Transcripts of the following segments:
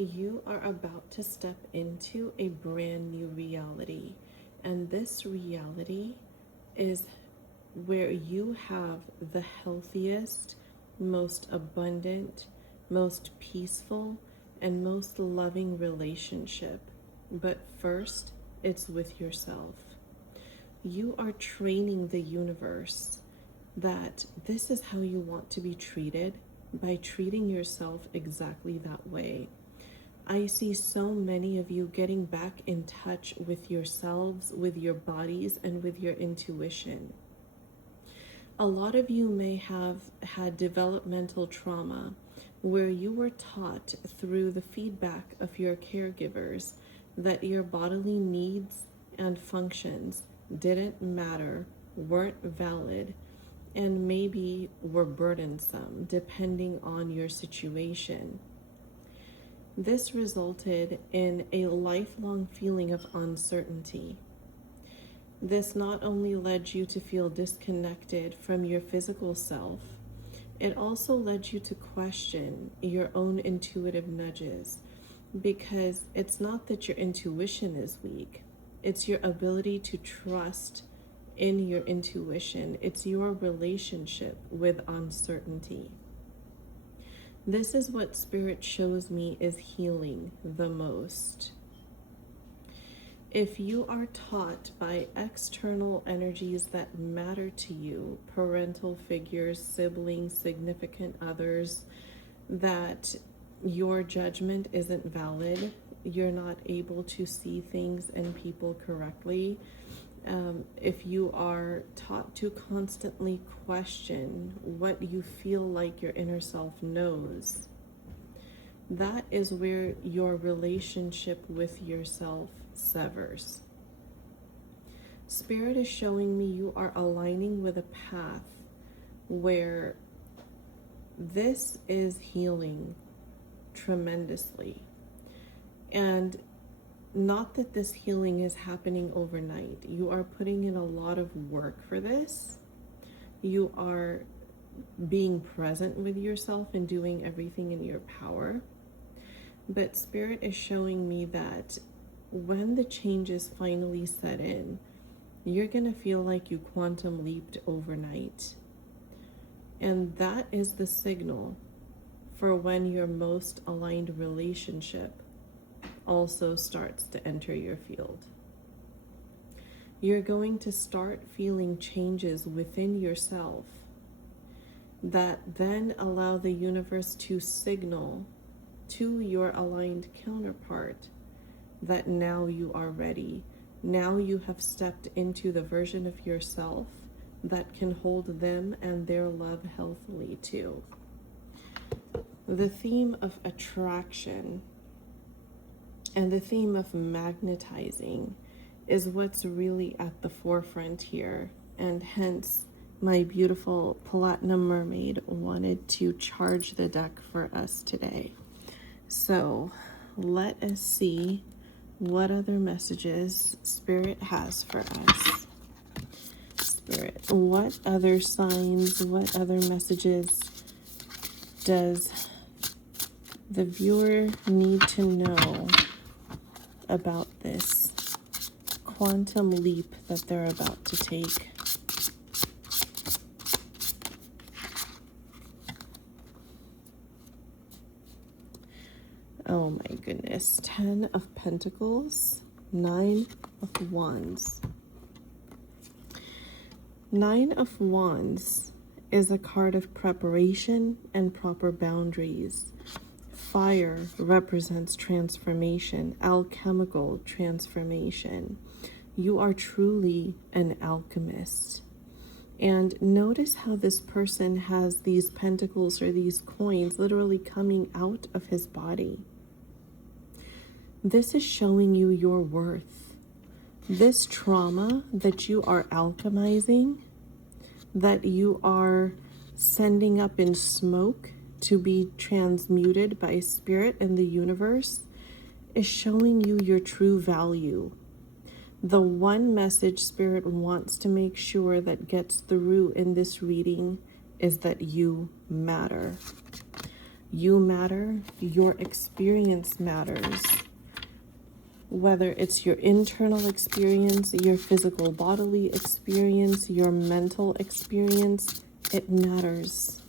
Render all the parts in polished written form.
You are about to step into a brand new reality, and this reality is where you have the healthiest, most abundant, most peaceful, and most loving relationship. But first, it's with yourself. You are training the universe that this is how you want to be treated by treating yourself exactly that way. I see so many of you getting back in touch with yourselves, with your bodies, and with your intuition. A lot of you may have had developmental trauma where you were taught through the feedback of your caregivers that your bodily needs and functions didn't matter, weren't valid, and maybe were burdensome depending on your situation. This resulted in a lifelong feeling of uncertainty. This not only led you to feel disconnected from your physical self, it also led you to question your own intuitive nudges, because it's not that your intuition is weak, it's your ability to trust in your intuition. It's your relationship with uncertainty. This is what Spirit shows me is healing the most. If you are taught by external energies that matter to you, parental figures, siblings, significant others, that your judgment isn't valid, you're not able to see things and people correctly, if you are taught to constantly question what you feel like your inner self knows, that is where your relationship with yourself severs. Spirit is showing me you are aligning with a path where this is healing tremendously. And not that this healing is happening overnight. You are putting in a lot of work for this. You are being present with yourself and doing everything in your power. But Spirit is showing me that when the changes finally set in, you're going to feel like you quantum leaped overnight. And that is the signal for when your most aligned relationship also starts to enter your field. You're going to start feeling changes within yourself that then allow the universe to signal to your aligned counterpart that now you are ready. Now you have stepped into the version of yourself that can hold them and their love healthily too. The theme of attraction and the theme of magnetizing is what's really at the forefront here. And hence, my beautiful platinum mermaid wanted to charge the deck for us today. So let us see what other messages Spirit has for us. Spirit, what other signs, what other messages does the viewer need to know about this quantum leap that they're about to take? Oh my goodness. 10 of Pentacles, 9 of Wands. 9 of Wands is a card of preparation and proper boundaries. Fire represents transformation, alchemical transformation. You are truly an alchemist. And notice how this person has these pentacles or these coins literally coming out of his body. This is showing you your worth. This trauma that you are alchemizing, that you are sending up in smoke to be transmuted by Spirit and the universe, is showing you your true value. The one message Spirit wants to make sure that gets through in this reading is that you matter. You matter. Your experience matters. Whether it's your internal experience, your physical bodily experience, your mental experience, it matters.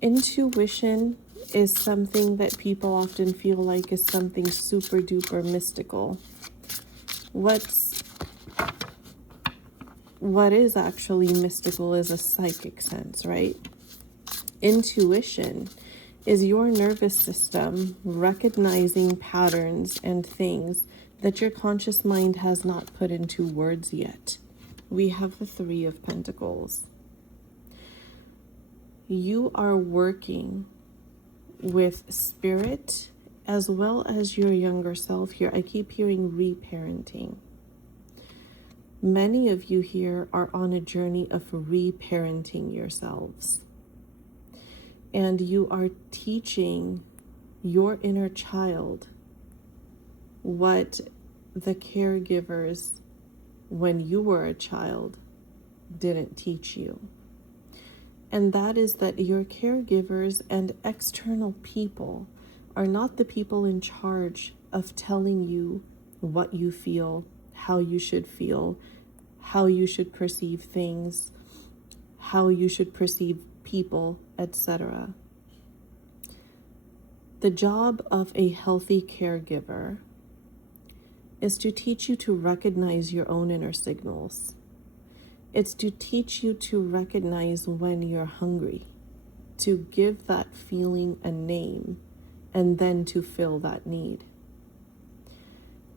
Intuition is something that people often feel like is something super duper mystical. What is actually mystical is a psychic sense, right? Intuition is your nervous system recognizing patterns and things that your conscious mind has not put into words yet. We have the Three of Pentacles. You are working with spirit as well as your younger self here. I keep hearing reparenting. Many of you here are on a journey of reparenting yourselves. And you are teaching your inner child what the caregivers, when you were a child, didn't teach you. And that is that your caregivers and external people are not the people in charge of telling you what you feel, how you should feel, how you should perceive things, how you should perceive people, etc. The job of a healthy caregiver is to teach you to recognize your own inner signals. It's to teach you to recognize when you're hungry, to give that feeling a name, and then to fill that need.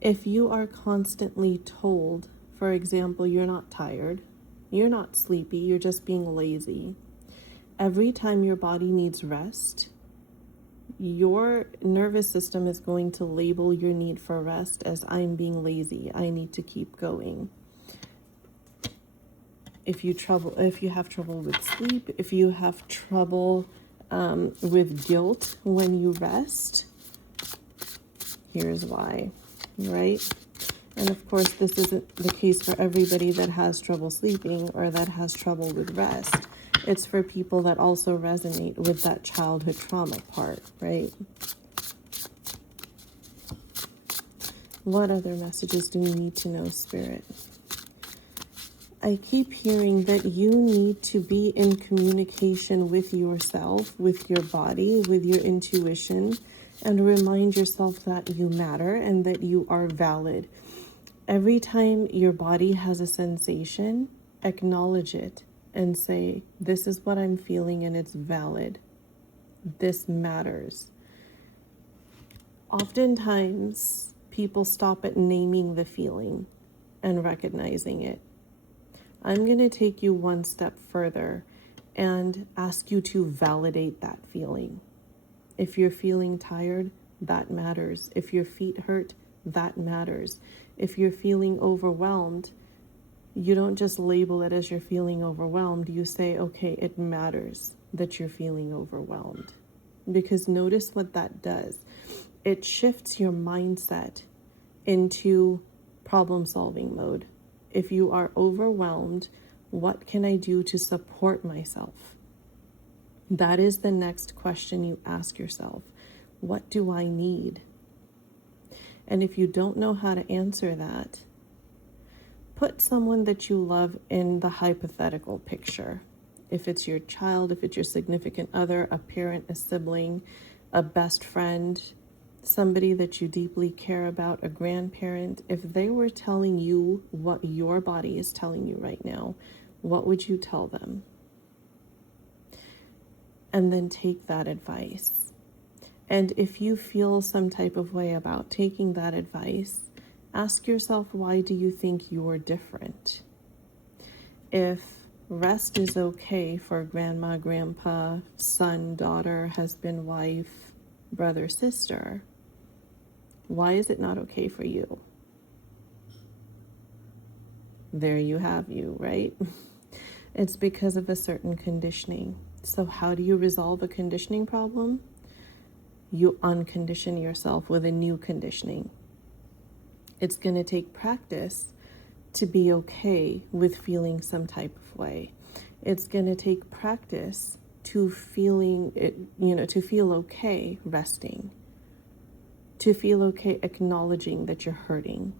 If you are constantly told, for example, you're not tired, you're not sleepy, you're just being lazy, every time your body needs rest, your nervous system is going to label your need for rest as I'm being lazy, I need to keep going. If you have trouble with sleep, if you have trouble with guilt when you rest, here's why, right? And of course, this isn't the case for everybody that has trouble sleeping or that has trouble with rest. It's for people that also resonate with that childhood trauma part, right? What other messages do we need to know, Spirit? I keep hearing that you need to be in communication with yourself, with your body, with your intuition, and remind yourself that you matter and that you are valid. Every time your body has a sensation, acknowledge it and say, this is what I'm feeling and it's valid. This matters. Oftentimes, people stop at naming the feeling and recognizing it. I'm going to take you one step further and ask you to validate that feeling. If you're feeling tired, that matters. If your feet hurt, that matters. If you're feeling overwhelmed, you don't just label it as you're feeling overwhelmed. You say, okay, it matters that you're feeling overwhelmed. Because notice what that does. It shifts your mindset into problem-solving mode. If you are overwhelmed, what can I do to support myself? That is the next question you ask yourself. What do I need? And if you don't know how to answer that, put someone that you love in the hypothetical picture. If it's your child, if it's your significant other, a parent, a sibling, a best friend, somebody that you deeply care about, a grandparent, if they were telling you what your body is telling you right now, what would you tell them? And then take that advice. And if you feel some type of way about taking that advice, ask yourself, why do you think you're different? If rest is okay for grandma, grandpa, son, daughter, husband, wife, brother, sister, why is it not okay for you? There you have you, right? It's because of a certain conditioning. So how do you resolve a conditioning problem? You uncondition yourself with a new conditioning. It's going to take practice to be okay with feeling some type of way. It's going to take practice to feeling it, to feel okay resting, to feel okay acknowledging that you're hurting,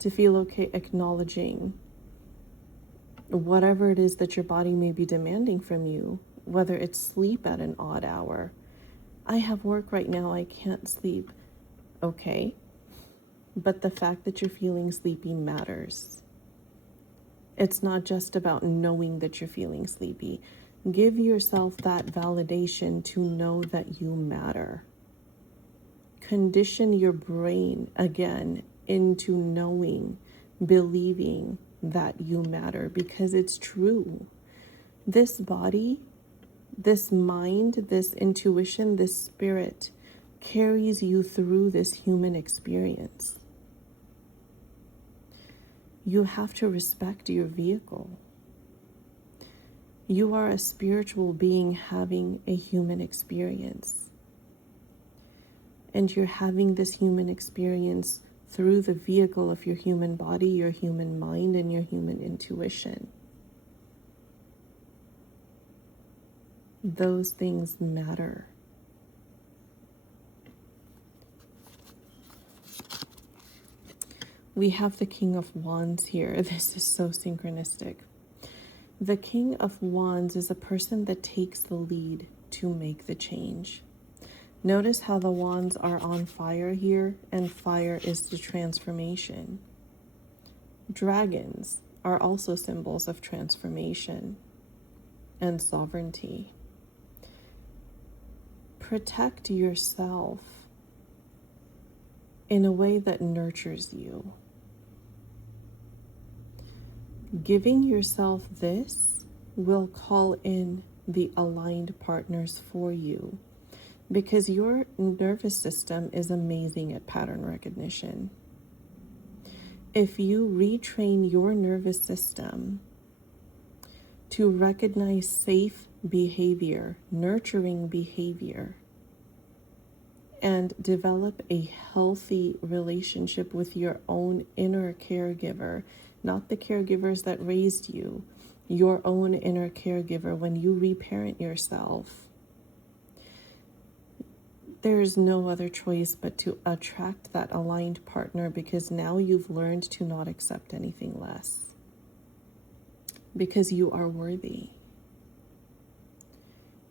to feel okay acknowledging whatever it is that your body may be demanding from you, whether it's sleep at an odd hour. I have work right now, I can't sleep. Okay, but the fact that you're feeling sleepy matters. It's not just about knowing that you're feeling sleepy. Give yourself that validation to know that you matter. Condition your brain again into knowing, believing that you matter, because it's true. This body, this mind, this intuition, this spirit carries you through this human experience. You have to respect your vehicle. You are a spiritual being having a human experience. And you're having this human experience through the vehicle of your human body, your human mind, and your human intuition. Those things matter. We have the King of Wands here. This is so synchronistic. The King of Wands is a person that takes the lead to make the change. Notice how the wands are on fire here, and fire is the transformation. Dragons are also symbols of transformation and sovereignty. Protect yourself in a way that nurtures you. Giving yourself this will call in the aligned partners for you, because your nervous system is amazing at pattern recognition. If you retrain your nervous system to recognize safe behavior, nurturing behavior, and develop a healthy relationship with your own inner caregiver, not the caregivers that raised you, your own inner caregiver, when you reparent yourself, there's no other choice but to attract that aligned partner, because now you've learned to not accept anything less, because you are worthy.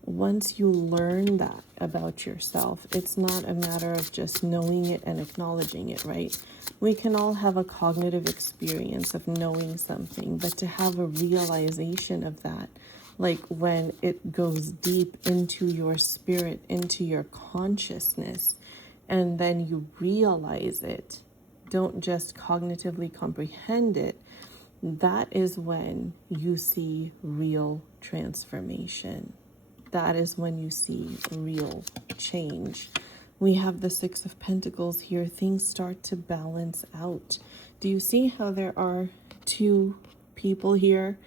Once you learn that about yourself, it's not a matter of just knowing it and acknowledging it, right? We can all have a cognitive experience of knowing something, but to have a realization of that, like when it goes deep into your spirit, into your consciousness, and then you realize it, don't just cognitively comprehend it, that is when you see real transformation. That is when you see real change. We have the Six of Pentacles here. Things start to balance out. Do you see how there are two people here?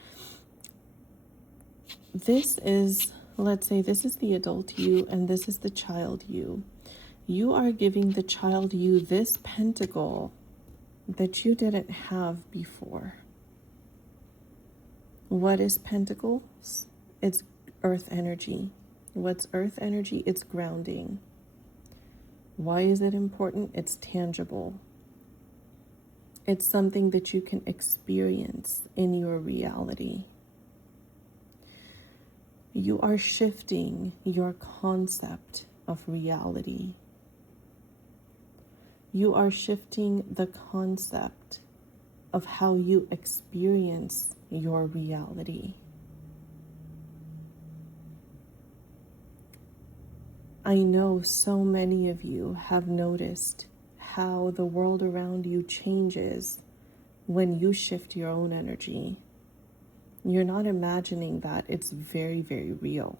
This is, let's say this is the adult you and this is the child you. You are giving the child you this pentacle that you didn't have before. What is pentacles? It's earth energy. What's earth energy? It's grounding. Why is it important? It's tangible. It's something that you can experience in your reality. You are shifting your concept of reality. You are shifting the concept of how you experience your reality. I know so many of you have noticed how the world around you changes when you shift your own energy. You're not imagining that. It's very, very real.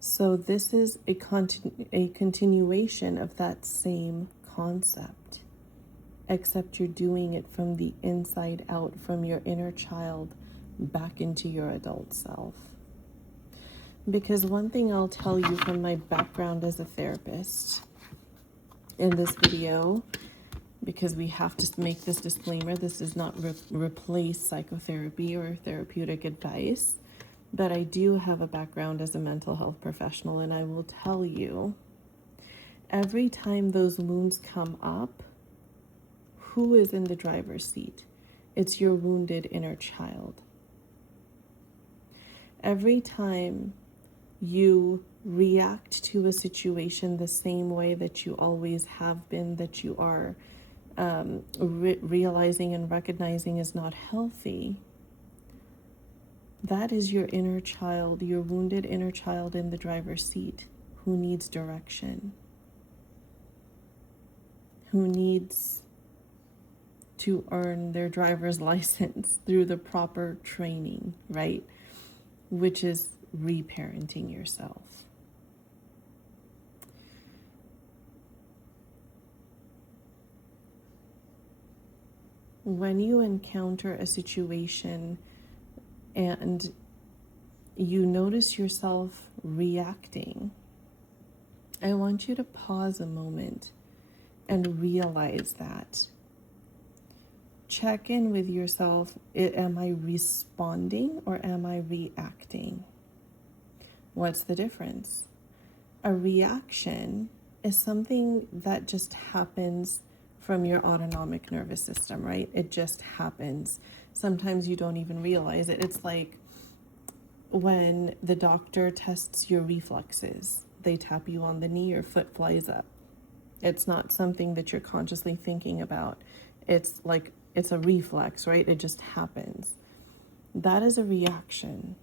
So this is a continuation of that same concept, except you're doing it from the inside out, from your inner child back into your adult self. Because one thing I'll tell you from my background as a therapist in this video because we have to make this disclaimer. This does not replace psychotherapy or therapeutic advice, but I do have a background as a mental health professional, and I will tell you, every time those wounds come up, who is in the driver's seat? It's your wounded inner child. Every time you react to a situation the same way that you always have been, that you are realizing and recognizing is not healthy, that is your inner child, your wounded inner child in the driver's seat, who needs direction, who needs to earn their driver's license through the proper training, right? Which is reparenting yourself. When you encounter a situation and you notice yourself reacting, I want you to pause a moment and realize that. Check in with yourself. Am I responding or am I reacting? What's the difference? A reaction is something that just happens from your autonomic nervous system, right? It just happens. Sometimes you don't even realize it. It's like when the doctor tests your reflexes. They tap you on the knee, your foot flies up. It's not something that you're consciously thinking about. It's a reflex, right? It just happens. That is a reaction.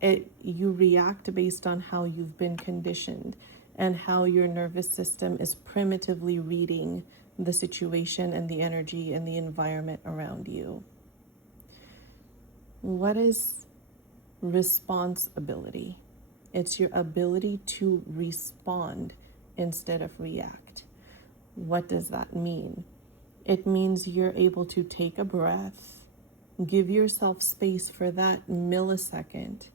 You react based on how you've been conditioned and how your nervous system is primitively reading the situation and the energy and the environment around you. What is responsibility? It's your ability to respond instead of react. What does that mean? It means you're able to take a breath, give yourself space for that millisecond,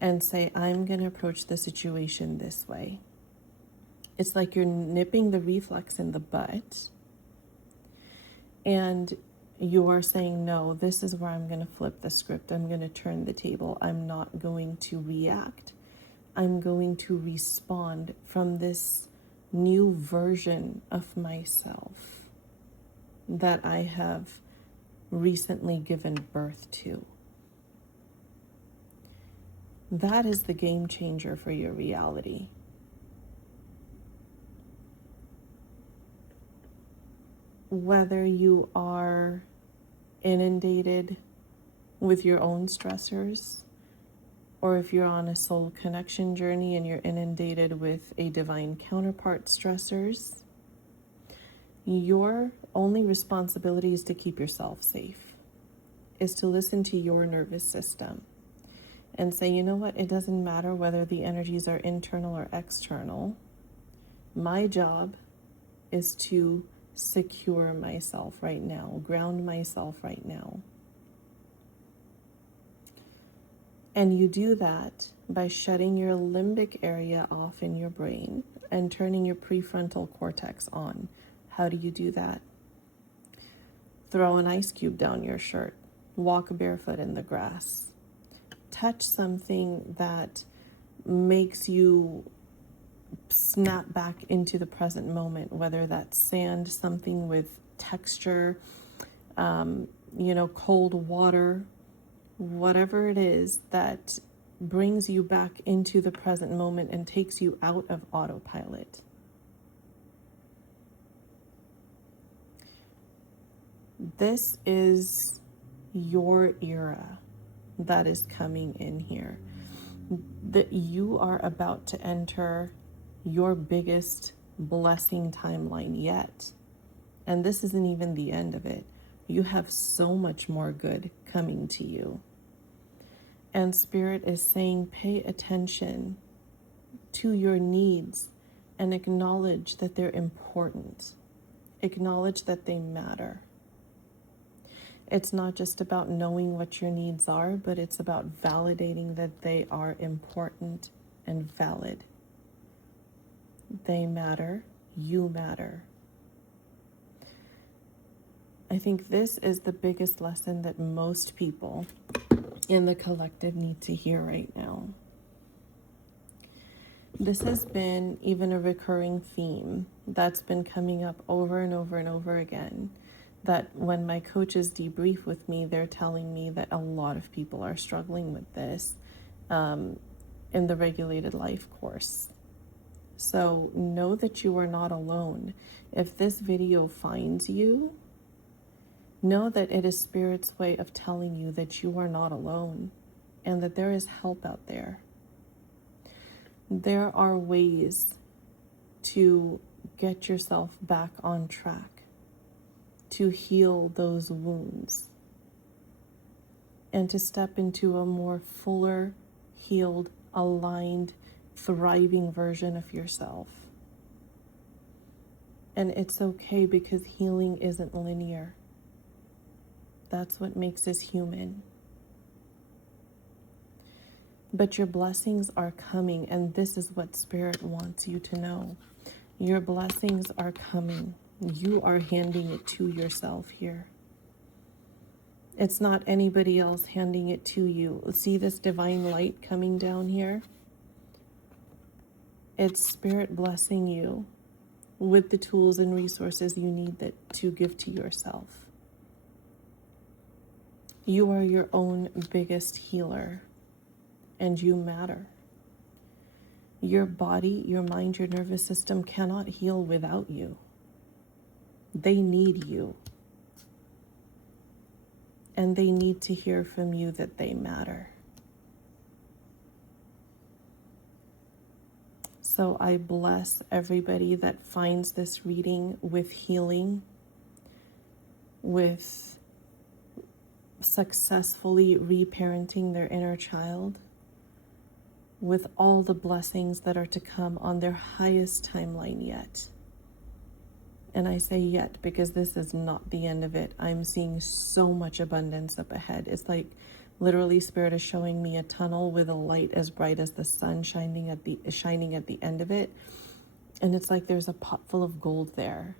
and say, I'm going to approach the situation this way. It's like you're nipping the reflex in the butt, and you are saying, no, this is where I'm going to flip the script. I'm going to turn the table. I'm not going to react. I'm going to respond from this new version of myself that I have recently given birth to. That is the game changer for your reality. Whether you are inundated with your own stressors, or if you're on a soul connection journey and you're inundated with a divine counterpart stressors, your only responsibility is to keep yourself safe, is to listen to your nervous system and say, you know what, it doesn't matter whether the energies are internal or external. My job is to secure myself right now, ground myself right now. And you do that by shutting your limbic area off in your brain and turning your prefrontal cortex on. How do you do that? Throw an ice cube down your shirt. Walk barefoot in the grass. Touch something that makes you snap back into the present moment, whether that's sand, something with texture, cold water, whatever it is that brings you back into the present moment and takes you out of autopilot. This is your era that is coming in here. That you are about to enter your biggest blessing timeline yet. And this isn't even the end of it. You have so much more good coming to you. And Spirit is saying, pay attention to your needs and acknowledge that they're important. Acknowledge that they matter. It's not just about knowing what your needs are, but it's about validating that they are important and valid. They matter. You matter. I think this is the biggest lesson that most people in the collective need to hear right now. This has been even a recurring theme that's been coming up over and over and over again. That when my coaches debrief with me, they're telling me that a lot of people are struggling with this in the regulated life course. So know that you are not alone. If this video finds you, know that it is Spirit's way of telling you that you are not alone and that there is help out there. There are ways to get yourself back on track, to heal those wounds, and to step into a more fuller, healed, aligned, thriving version of yourself. And it's okay, because healing isn't linear. That's what makes us human. But your blessings are coming, and this is what Spirit wants you to know. Your blessings are coming. You are handing it to yourself here. It's not anybody else handing it to you. See this divine light coming down here? It's Spirit blessing you with the tools and resources you need to give to yourself. You are your own biggest healer, and you matter. Your body, your mind, your nervous system cannot heal without you. They need you. And they need to hear from you that they matter. So I bless everybody that finds this reading with healing, with successfully reparenting their inner child, with all the blessings that are to come on their highest timeline yet. And I say yet because this is not the end of it. I'm seeing so much abundance up ahead. It's like literally Spirit is showing me a tunnel with a light as bright as the sun shining at the end of it. And it's like there's a pot full of gold there.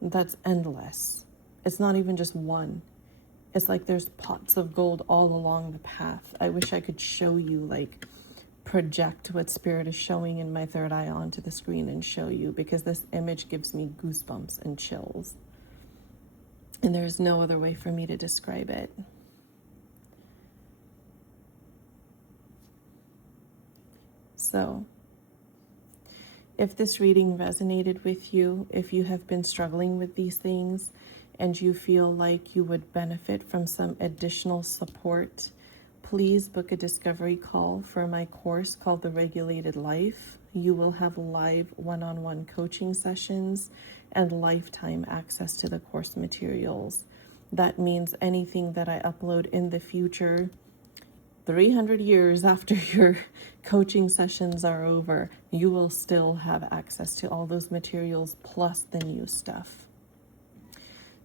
That's endless. It's not even just one. It's like there's pots of gold all along the path. I wish I could show you, like project what Spirit is showing in my third eye onto the screen and show you, because this image gives me goosebumps and chills. And there's no other way for me to describe it. So, if this reading resonated with you, if you have been struggling with these things and you feel like you would benefit from some additional support, please book a discovery call for my course called The Regulated Life. You will have live one-on-one coaching sessions and lifetime access to the course materials. That means anything that I upload in the future, 300 years after your coaching sessions are over, you will still have access to all those materials plus the new stuff.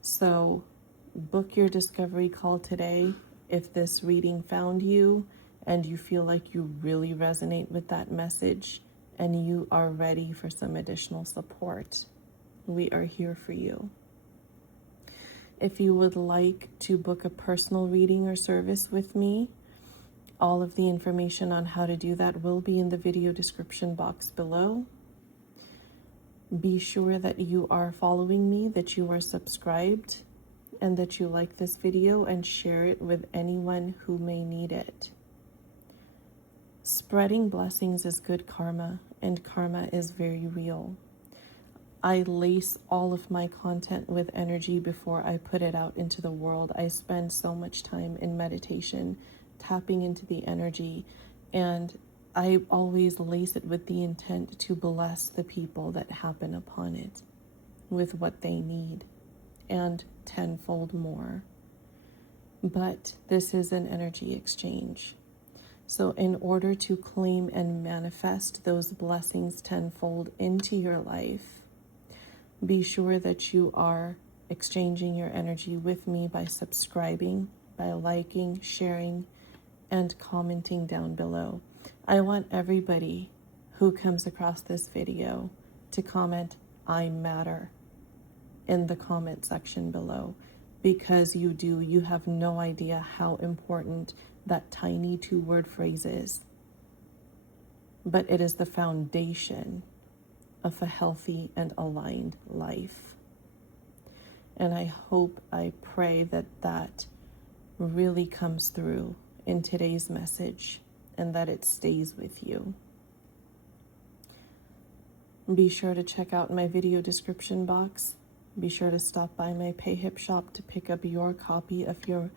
So book your discovery call today. If this reading found you and you feel like you really resonate with that message and you are ready for some additional support, we are here for you. If you would like to book a personal reading or service with me, all of the information on how to do that will be in the video description box below. Be sure that you are following me, that you are subscribed, and that you like this video and share it with anyone who may need it. Spreading blessings is good karma, and karma is very real. I lace all of my content with energy before I put it out into the world. I spend so much time in meditation, tapping into the energy, and I always lace it with the intent to bless the people that happen upon it with what they need, and tenfold more. But this is an energy exchange. So in order to claim and manifest those blessings tenfold into your life, be sure that you are exchanging your energy with me by subscribing, by liking, sharing, and commenting down below. I want everybody who comes across this video to comment, "I matter." in the comment section below, because you do. You have no idea how important that tiny 2-word phrase is. But it is the foundation of a healthy and aligned life. And I hope, I pray that that really comes through in today's message and that it stays with you. Be sure to check out my video description box. Be sure to stop by my Payhip shop to pick up your copy of your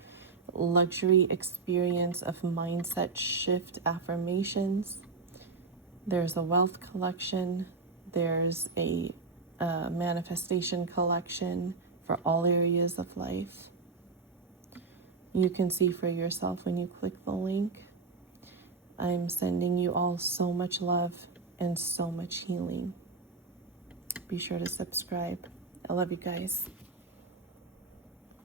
luxury experience of mindset shift affirmations. There's a wealth collection. There's a manifestation collection for all areas of life. You can see for yourself when you click the link. I'm sending you all so much love and so much healing. Be sure to subscribe. I love you guys.